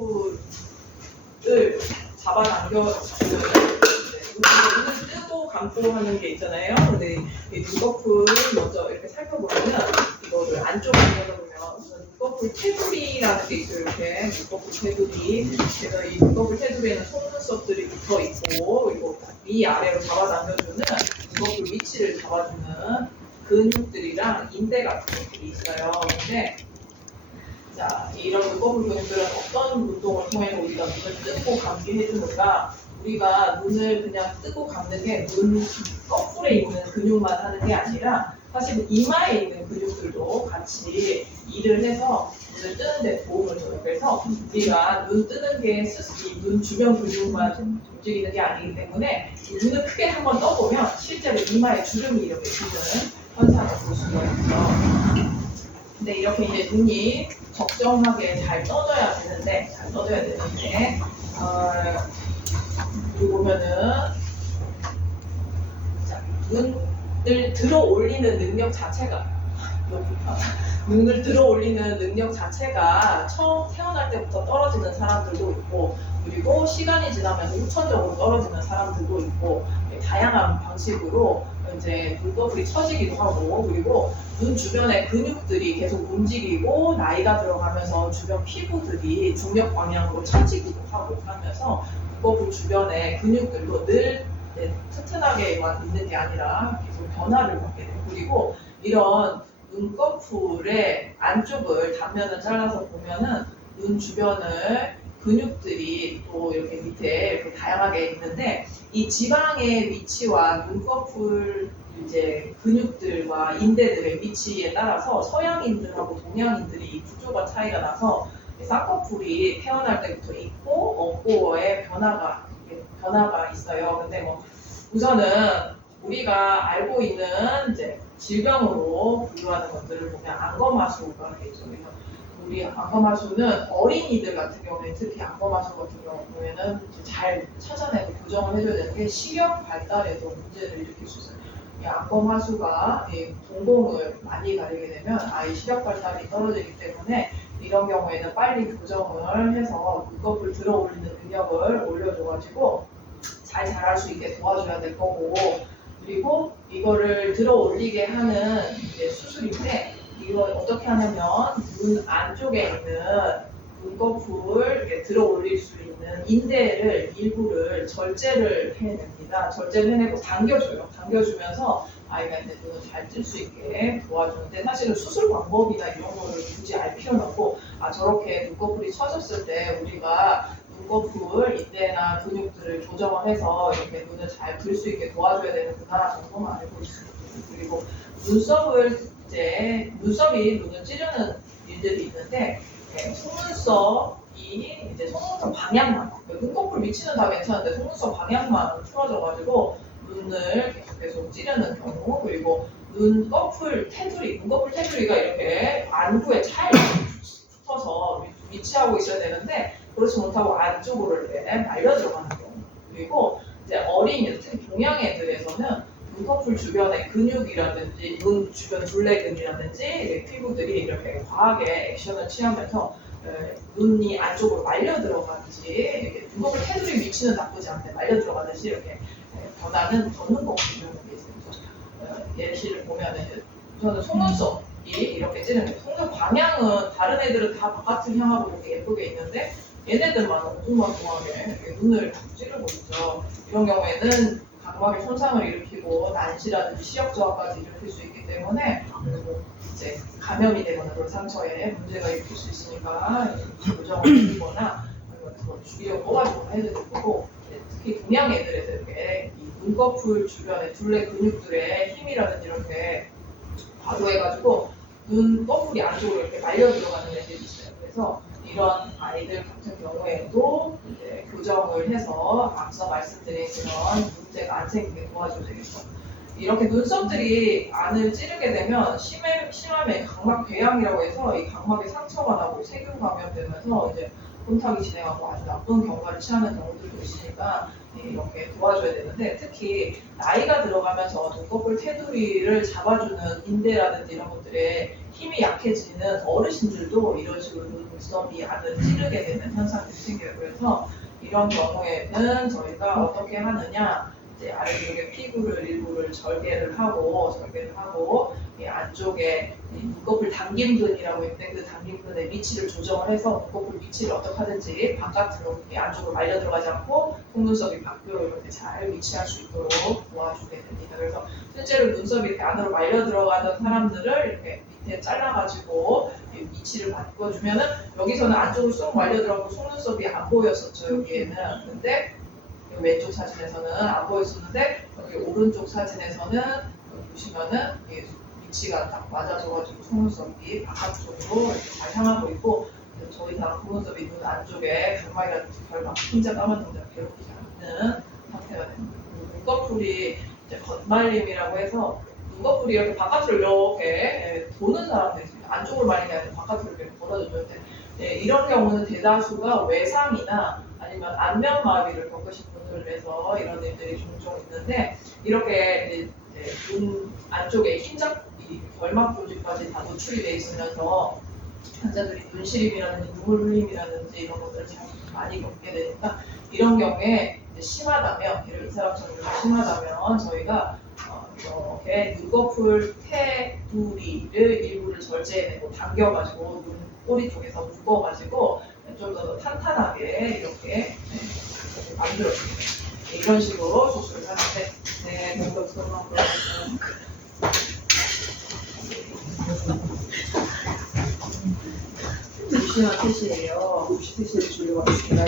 눈꺼풀을 잡아당겨주는 눈을 뜨고 감고 하는 게 있잖아요. 근데 이 눈꺼풀 먼저 이렇게 살펴보면은 이거를 안쪽으로 보면 우선 눈꺼풀 테두리라는 게 있어요. 이렇게 눈꺼풀 테두리. 그래서 이 눈꺼풀 테두리에는 속눈썹들이 붙어 있고 그리고 위아래로 잡아당겨주는 눈꺼풀 위치를 잡아주는 근육들이랑 인대 같은 것들이 있어요. 근데 자, 이런 눈꺼풀 근육들은 어떤 운동을 통해서 우리가 눈을 뜨고 감게 해주는가? 우리가 눈을 그냥 뜨고 감는 게 눈 거풀에 있는 근육만 하는 게 아니라 사실 이마에 있는 근육들도 같이 일을 해서 눈을 뜨는 데 도움을 줘요. 그래서 우리가 눈 뜨는 게 눈 주변 근육만 움직이는 게 아니기 때문에 눈을 크게 한번 떠보면 실제로 이마에 주름이 이렇게 지는 현상을 볼 수가 있죠. 근데 이렇게 이제 눈이 적정하게 잘 떠져야 되는데 여기 보면은 자, 눈을 들어 올리는 능력 자체가 눈을 들어 올리는 능력 자체가 처음 태어날 때부터 떨어지는 사람들도 있고 그리고 시간이 지나면서 후천적으로 떨어지는 사람들도 있고 다양한 방식으로 이제 눈꺼풀이 처지기도 하고 그리고 눈 주변의 근육들이 계속 움직이고 나이가 들어가면서 주변 피부들이 중력 방향으로 처지기도 하고 하면서 눈꺼풀 주변의 근육들도 늘 튼튼하게만 있는 게 아니라 계속 변화를 받게 돼요. 그리고 이런 눈꺼풀의 안쪽을 단면을 잘라서 보면은 눈 주변을 근육들이 또 이렇게 밑에 이렇게 다양하게 있는데 이 지방의 위치와 눈꺼풀 이제 근육들과 인대들의 위치에 따라서 서양인들하고 동양인들이 구조가 차이가 나서 쌍꺼풀이 태어날 때부터 있고 없고의 변화가 있어요. 근데 뭐 우선은 우리가 알고 있는 이제 질병으로 분류하는 것들을 보면 안검하수가 있죠. 그래서 우리 안검하수는 어린이들 같은 경우에 특히 안검하수 같은 경우에는 잘 찾아내고 교정을 해줘야 되는 게 시력 발달에도 문제를 일으킬 수 있어요. 이 안검하수가 동공을 많이 가리게 되면 아이 시력 발달이 떨어지기 때문에 이런 경우에는 빨리 교정을 해서 눈꺼풀 들어 올리는 능력을 올려줘가지고 잘 자랄 수 있게 도와줘야 될 거고 그리고 이거를 들어 올리게 하는 이제 수술인데 이걸 어떻게 하냐면 눈 안쪽에 있는 눈꺼풀 이렇게 들어 올릴 수 있는 인대를 일부를 절제를 해냅니다. 절제를 해내고 당겨줘요. 당겨주면서 아이가 이제 눈을 잘 뜰 수 있게 도와주는데 사실은 수술 방법이나 이런 거를 굳이 알 필요는 없고 저렇게 눈꺼풀이 처졌을 때 우리가 눈꺼풀 인대나 근육들을 조정을 해서 이렇게 눈을 잘 뜰 수 있게 도와줘야 되는구나 정도만 알고 있습니다. 그리고 눈썹이 눈을 찌르는 일들이 있는데 속눈썹이 이제 속눈썹 방향만 눈꺼풀 위치는 다 괜찮은데 속눈썹 방향만 틀어져가지고 눈을 계속 찌르는 경우 그리고 눈꺼풀 테두리가 이렇게 안구에 잘 붙어서 위치하고 있어야 되는데 그렇지 못하고 안쪽으로 이렇게 말려 들어가는 경우 그리고 이제 어린이 특히 동양 애들에서는 눈꺼풀 주변의 근육이라든지 눈 주변 둘레근이라든지 피부들이 이렇게 과하게 액션을 취하면서 눈이 안쪽으로 말려 들어가듯이 이렇게 눈꺼풀 테두리 위치는 나쁘지 않은데 말려 들어가듯이 이렇게 변하는 젖눈꺼풀이라는 게 있어요. 예시를 보면은 우선은 속눈썹이 이렇게 찌르는 거예요. 속눈썹 방향은 다른 애들은 다 바깥을 향하고 이렇게 예쁘게 있는데 얘네들만 엉뚱엉뚱하게 눈을 찌르고 있죠. 이런 경우에는 각막에 손상을 일으키고 난시라든지 시력 저하까지 일으킬 수 있기 때문에 그리고 이제 감염이 되거나 그런 상처에 문제가 일으킬 수 있으니까 교정을 해주거나 아니면 그걸 주기적으로 뽑아주거나 해야 되는 거고 특히 동양 애들에서 이렇게 이 눈꺼풀 주변의 둘레 근육들의 힘이라든지 이렇게 과도해가지고 눈꺼풀이 안쪽으로 이렇게 말려 들어가는 애들이 있어요. 그래서 이런 아이들 같은 경우에도 이제 교정을 해서 앞서 말씀드린 그런 문제가 안 생기게 도와줘야 되겠죠. 이렇게 눈썹들이 안을 찌르게 되면 심하면 각막 궤양이라고 해서 이 각막에 상처가 나고 세균 감염되면서 이제 혼탁이 진행하고 아주 나쁜 경과를 취하는 경우들도 있으니까 이렇게 도와줘야 되는데 특히 나이가 들어가면서 눈꺼풀 테두리를 잡아주는 인대라든지 이런 것들에 힘이 약해지는 어르신들도 이런 식으로 눈썹이 안을 찌르게 되는 현상들이 생겨요. 그래서 이런 경우에는 저희가 어떻게 하느냐, 이제 아래쪽에 피부를 일부를 절개를 하고 이 안쪽에 이 눈꺼풀 당김근이라고 있는데 그 당김근의 위치를 조정을 해서 눈꺼풀 위치를 어떻게 하든지 바깥으로 이 안쪽으로 말려 들어가지 않고 속눈썹이 밖으로 이렇게 잘 위치할 수 있도록 도와주게 됩니다. 그래서 실제로 눈썹이 이렇게 안으로 말려 들어가는 사람들을 이렇게 밑에 잘라가지고 이 위치를 바꿔주면은 여기서는 안쪽으로 쏙 말려 들어가고 속눈썹이 안 보였었죠, 여기에는. 근데 왼쪽 사진에서는 안 보였었는데 여기 오른쪽 사진에서는 여기 보시면은 이게 위치가 딱 맞아져가지고 속눈썹이 바깥쪽으로 이렇게 잘 향하고 있고 더 이상 속눈썹이 눈 안쪽에 결막이라든지 결막 흰자 까만 동자 괴롭히지 않는 상태가 됩니다. 눈꺼풀이 이제 건말림이라고 해서 눈꺼풀이 이렇게 바깥으로 이렇게 도는 사람들이 있습니다. 안쪽으로 말리는 게 아니라 바깥으로 이렇게 벌어져는데 이런 경우는 대다수가 외상이나 아니면 안면마비를 겪으신 분들에서 이런 일들이 종종 있는데 이렇게 눈 안쪽에 흰자 결막 조직까지 다 노출이 돼 있으면서 환자들이 눈시림이라든지 눈물 흘림이라든지 이런 것들을 잘 많이 겪게 되니까 이런 경우에 심하다면 이 사람처럼 심하다면 저희가 이렇게 눈꺼풀 테두리를 일부를 절제해내고 당겨가지고 눈 꼬리 쪽에서 묶어가지고 좀 더 탄탄하게 이렇게 만들어줍니다. 이런 식으로 수술을 하는데 공격성만 그러면 무시나 셋이에요. 무시 셋을 주려고 하겠습니다.